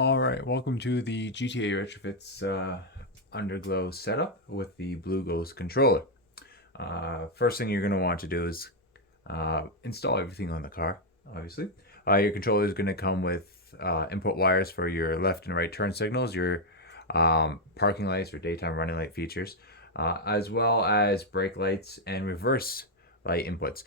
Alright, welcome to the GTA Retrofits Underglow setup with the Blueghozt controller. First thing you're going to want to do is install everything on the car, obviously. Your controller is going to come with input wires for your left and right turn signals, your parking lights or daytime running light features, as well as brake lights and reverse light inputs.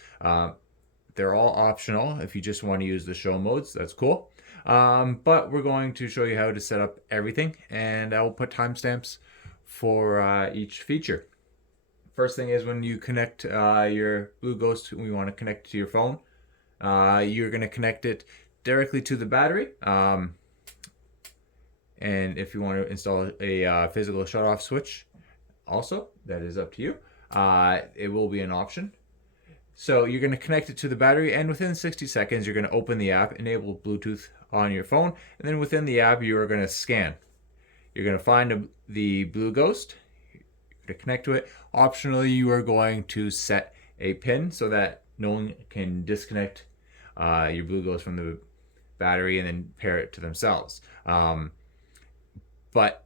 They're all optional. If you just want to use the show modes, that's cool. But we're going to show you how to set up everything, and I will put timestamps for each feature. First thing is when you connect your Blueghozt, we want to connect it to your phone. You're going to connect it directly to the battery. And if you want to install a physical shut-off switch, also, that is up to you. It will be an option. So you're going to connect it to the battery, and within 60 seconds, you're going to open the app, enable Bluetooth on your phone, and then within the app, you are going to scan. You're going to find the Blueghozt, you're going to connect to it. Optionally, you are going to set a pin so that no one can disconnect your Blueghozt from the battery and then pair it to themselves. But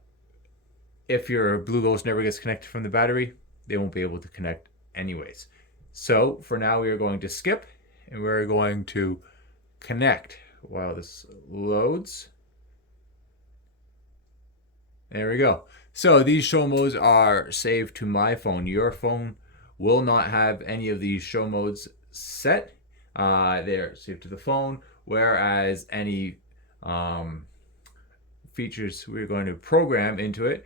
if your Blueghozt never gets connected from the battery, they won't be able to connect anyways. So for now, we are going to skip, and we're going to connect while this loads. There we go. So these show modes are saved to my phone. Your phone will not have any of these show modes set. They're saved to the phone, whereas any features we're going to program into it,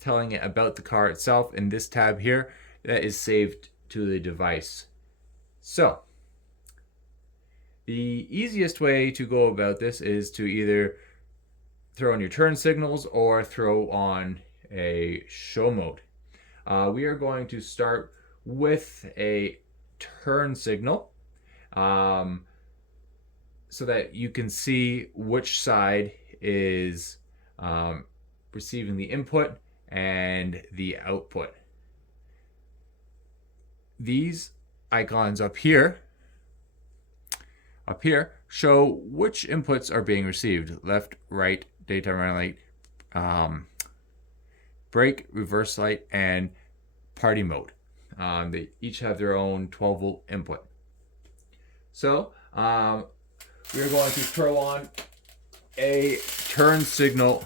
telling it about the car itself in this tab here, that is saved to the device. So the easiest way to go about this is to either throw on your turn signals or throw on a show mode. We are going to start with a turn signal so that you can see which side is receiving the input and the output. These icons up here show which inputs are being received: left, right, daytime running light, brake, reverse light, and party mode. They each have their own 12-volt input. So we're going to throw on a turn signal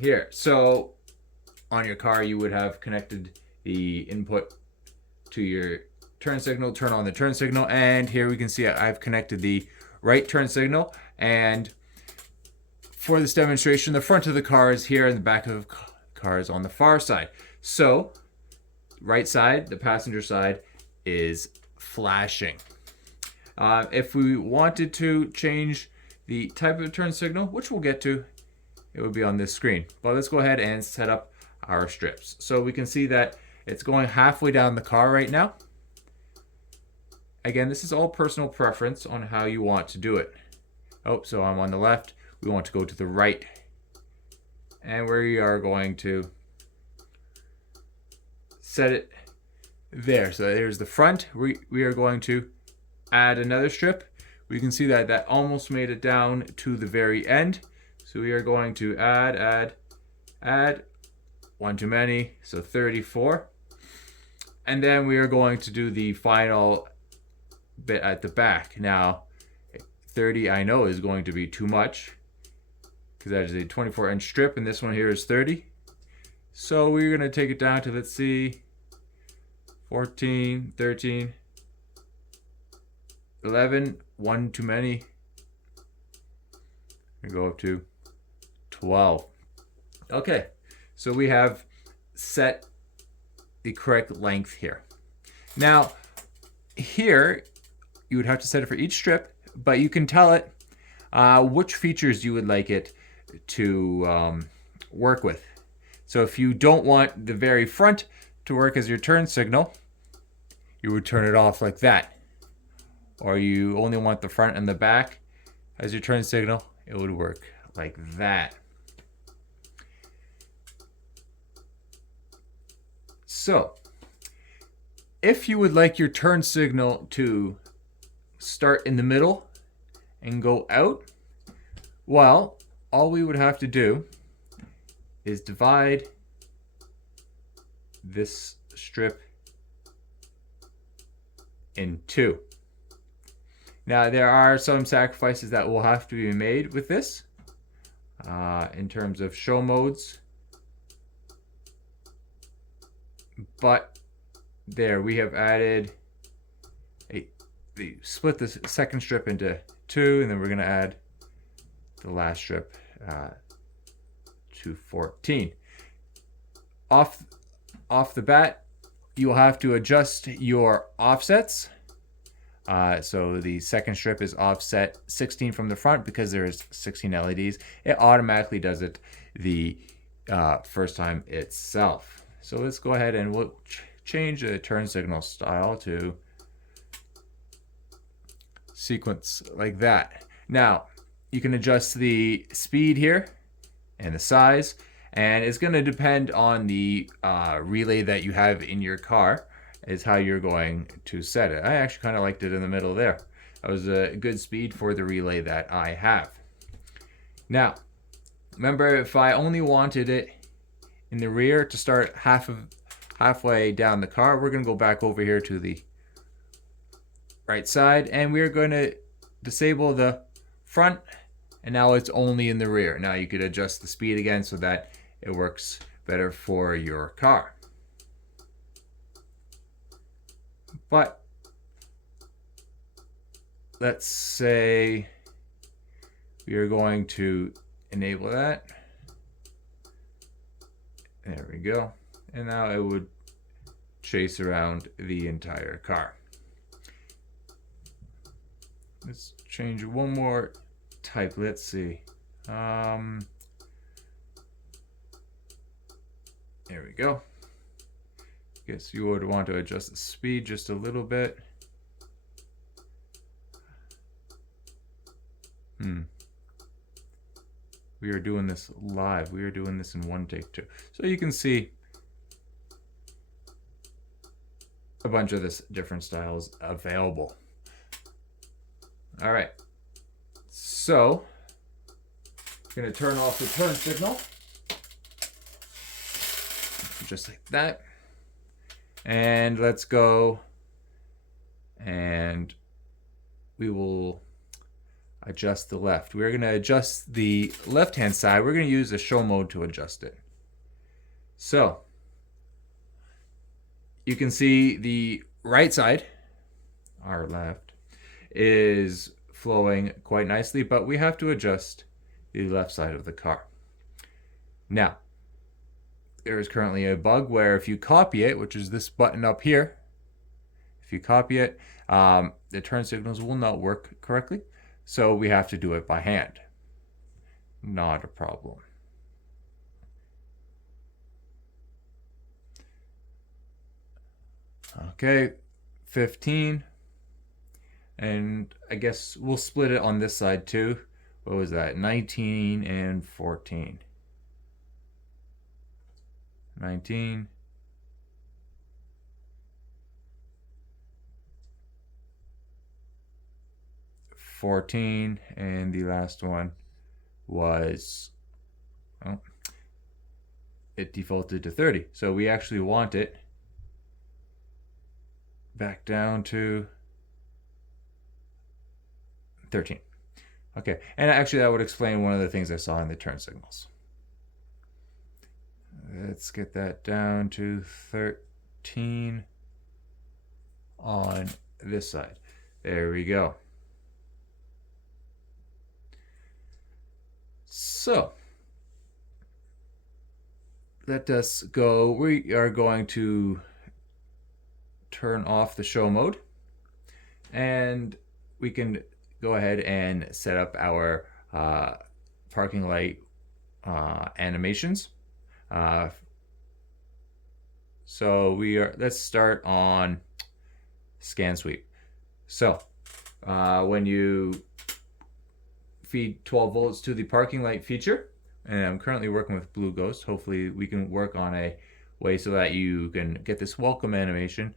here. So on your car, you would have connected the input to your turn signal, turn on the turn signal, and here we can see I've connected the right turn signal. And for this demonstration, the front of the car is here and the back of the car is on the far side. So right side, the passenger side, is flashing. If we wanted to change the type of turn signal, which we'll get to, it would be on this screen. But let's go ahead and set up our strips. So we can see that it's going halfway down the car right now. Again, this is all personal preference on how you want to do it. Oh, so I'm on the left. We want to go to the right. And we are going to set it there. So there's the front. We are going to add another strip. We can see that that almost made it down to the very end. So we are going to add. One too many, so 34. And then we are going to do the final bit at the back. Now, 30 I know is going to be too much because that is a 24-inch strip, and this one here is 30. So we're going to take it down to, let's see, 14, 13, 11, one too many. We go up to 12. Okay, so we have set the correct length here. Now, here, you would have to set it for each strip, but you can tell it which features you would like it to work with. So if you don't want the very front to work as your turn signal, you would turn it off like that. Or you only want the front and the back as your turn signal, it would work like that. So, if you would like your turn signal to start in the middle and go out, Well, all we would have to do is divide this strip in two. Now, there are some sacrifices that will have to be made with this in terms of show modes. But there, we have added we split the second strip into two, and then we're going to add the last strip to 14. Off the bat, you'll have to adjust your offsets. So the second strip is offset 16 from the front because there's 16 LEDs. It automatically does it the first time itself. So let's go ahead and we'll change the turn signal style to sequence like that. Now, you can adjust the speed here and the size, and it's going to depend on the relay that you have in your car is how you're going to set it. I actually kind of liked it in the middle there. That was a good speed for the relay that I have. Now, remember, if I only wanted it in the rear to start halfway down the car, we're going to go back over here to the right side, and we're going to disable the front, and now it's only in the rear. Now you could adjust the speed again so that it works better for your car. But let's say we are going to enable that. There we go. And now it would chase around the entire car. Let's change one more type. Let's see. There we go. Guess you would want to adjust the speed just a little bit. We are doing this live. We are doing this in one take too. So you can see a bunch of this different styles available. All right. So I'm going to turn off the turn signal. Just like that. And let's go, and we will adjust the left. We're going to adjust the left-hand side. We're going to use the show mode to adjust it. So you can see the right side, our left, is flowing quite nicely, but we have to adjust the left side of the car. Now, there is currently a bug where if you copy it, which is this button up here, if you copy it, the turn signals will not work correctly. So we have to do it by hand. Not a problem. Okay, 15. And I guess we'll split it on this side too. What was that? 19 and 14. 19. 14, and the last one was, oh, it defaulted to 30. So we actually want it back down to 13. Okay, and actually that would explain one of the things I saw in the turn signals. Let's get that down to 13 on this side. There we go. So let us go. We are going to turn off the show mode, and we can go ahead and set up our parking light animations. So let's start on scan sweep. So when you feed 12 volts to the parking light feature, and I'm currently working with Blueghozt. Hopefully we can work on a way so that you can get this welcome animation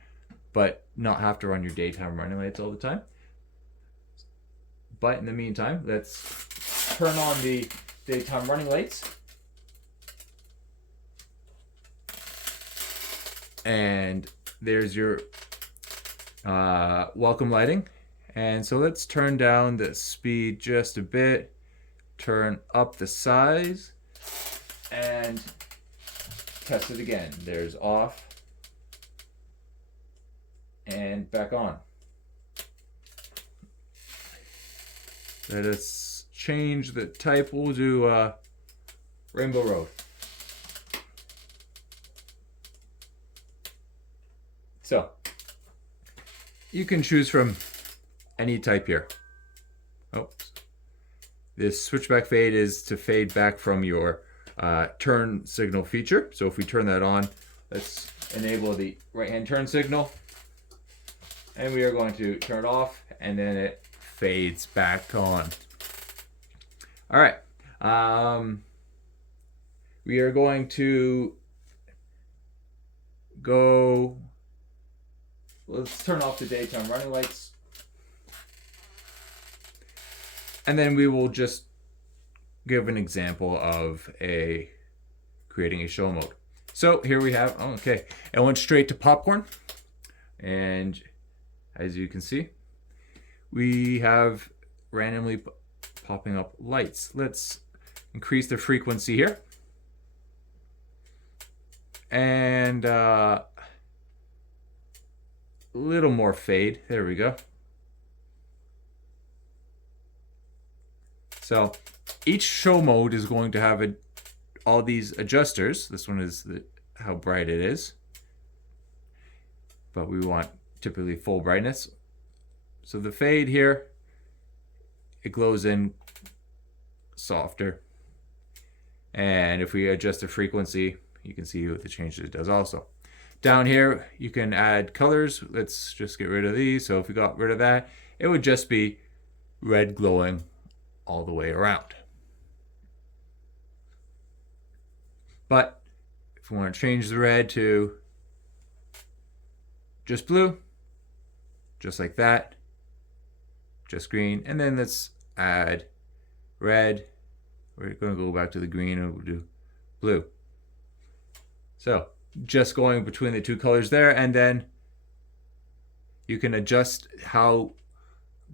but not have to run your daytime running lights all the time. But in the meantime, let's turn on the daytime running lights. And there's your welcome lighting. And so let's turn down the speed just a bit, turn up the size, and test it again. There's off and back on. Let us change the type. We'll do Rainbow Road. So you can choose from any type here. Oops. This switchback fade is to fade back from your turn signal feature. So if we turn that on, let's enable the right hand turn signal. And we are going to turn it off, and then it fades back on. All right. We are going to go. Let's turn off the daytime running lights. And then we will just give an example of creating a show mode. So here we have, okay, it went straight to popcorn. And as you can see, we have randomly popping up lights. Let's increase the frequency here. And a little more fade. There we go. So each show mode is going to have all these adjusters. This one is how bright it is. But we want typically full brightness. So the fade here, it glows in softer. And if we adjust the frequency, you can see what the changes it does also. Down here, you can add colors. Let's just get rid of these. So if we got rid of that, it would just be red glowing all the way around. But if we want to change the red to just blue, just like that, just green, and then let's add red. We're going to go back to the green and we'll do blue. So just going between the two colors there, and then you can adjust how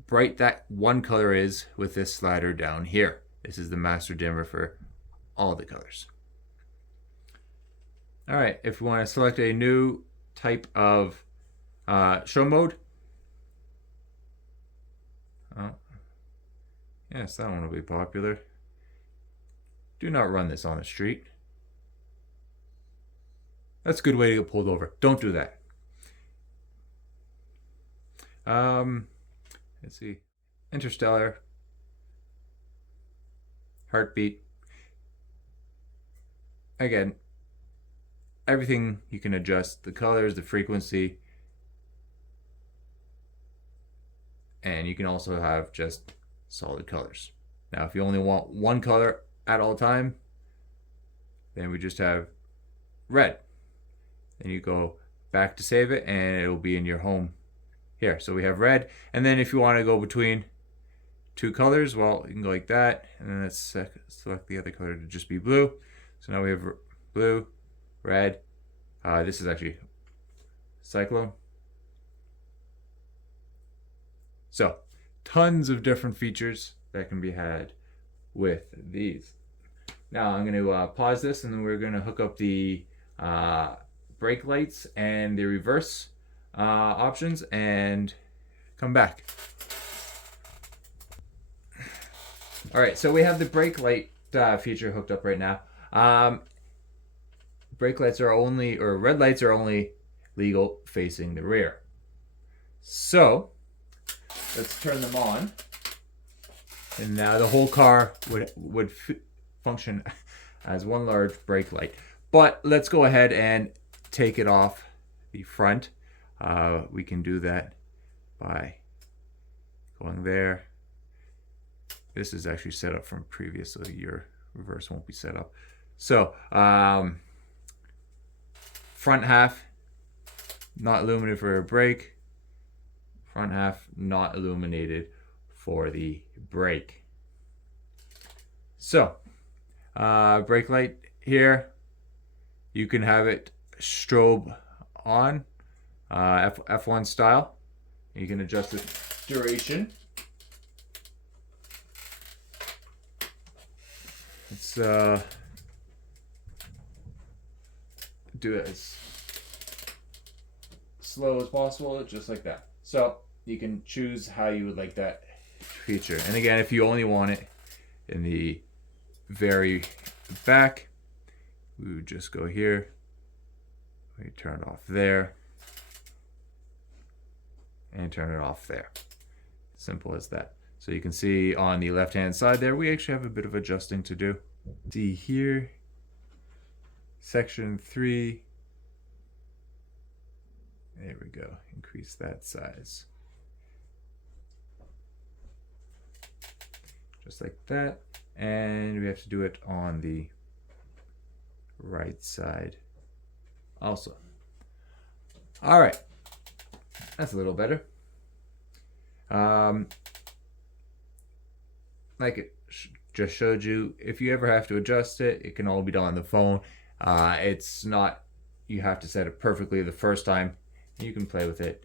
bright that one color is with this slider down here. This is the master dimmer for all the colors. All right, if we want to select a new type of show mode, yes, that one will be popular. Do not run this on the street. That's a good way to get pulled over. Don't do that. Let's see. Interstellar. Heartbeat. Again, everything you can adjust. The colors, the frequency. And you can also have just solid colors. Now, if you only want one color at all time, then we just have red. Then you go back to save it, and it'll be in your home here. So we have red, and then if you want to go between two colors, well, you can go like that, and then let's select the other color to just be blue. So now we have blue, red. This is actually cyclone. So tons of different features that can be had with these. Now I'm going to pause this, and then we're going to hook up the brake lights and the reverse options and come back. All right, so we have the brake light feature hooked up right now. Brake lights are only, or red lights are only legal facing the rear. So let's turn them on, and now the whole car would function as one large brake light. But let's go ahead and take it off the front. We can do that by going there. This is actually set up from previous, so your reverse won't be set up. So front half not illuminated for a brake, front half not illuminated for the brake. So, brake light here, you can have it strobe on, F1 style. You can adjust the duration. Let's do it as slow as possible, just like that. So you can choose how you would like that feature. And again, if you only want it in the very back, we would just go here, we turn it off there, and turn it off there. Simple as that. So you can see on the left hand side there, we actually have a bit of adjusting to do. See here, section 3, there we go, increase that size. Just like that. And we have to do it on the right side also. All right, that's a little better. Like it just showed you, if you ever have to adjust it, it can all be done on the phone. It's not, you have to set it perfectly the first time. You can play with it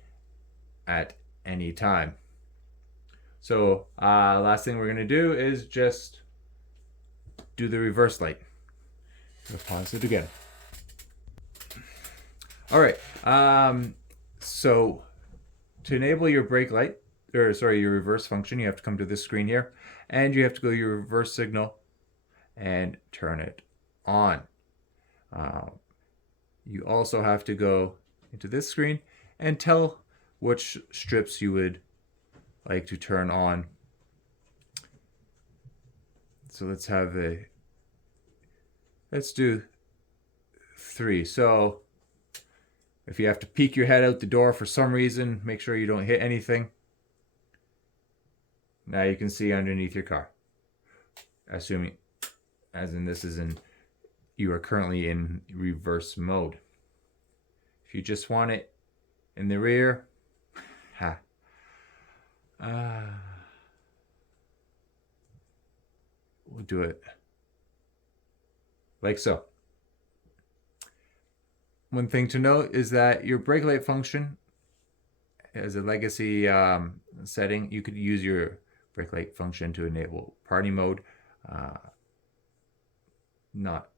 at any time. So last thing we're going to do is just do the reverse light. Let's pause it again. All right. So to enable your brake light, or sorry, your reverse function, you have to come to this screen here, and you have to go to your reverse signal and turn it on. You also have to go into this screen and tell which strips you would like to turn on. So let's do 3. So if you have to peek your head out the door for some reason, make sure you don't hit anything. Now you can see underneath your car. Assuming, as in this is you are currently in reverse mode. If you just want it in the rear, we'll do it like so. One thing to note is that your brake light function as a legacy setting, you could use your brake light function to enable party mode, not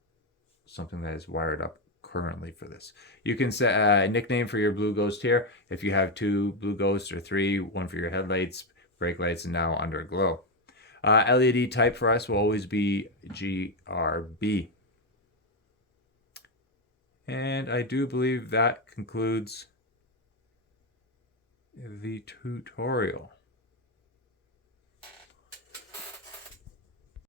something that is wired up currently for this. You can set a nickname for your Blueghozt here. If you have 2 Blueghosts or 3, one for your headlights, brake lights, and now underglow. LED type for us will always be GRB. And I do believe that concludes the tutorial.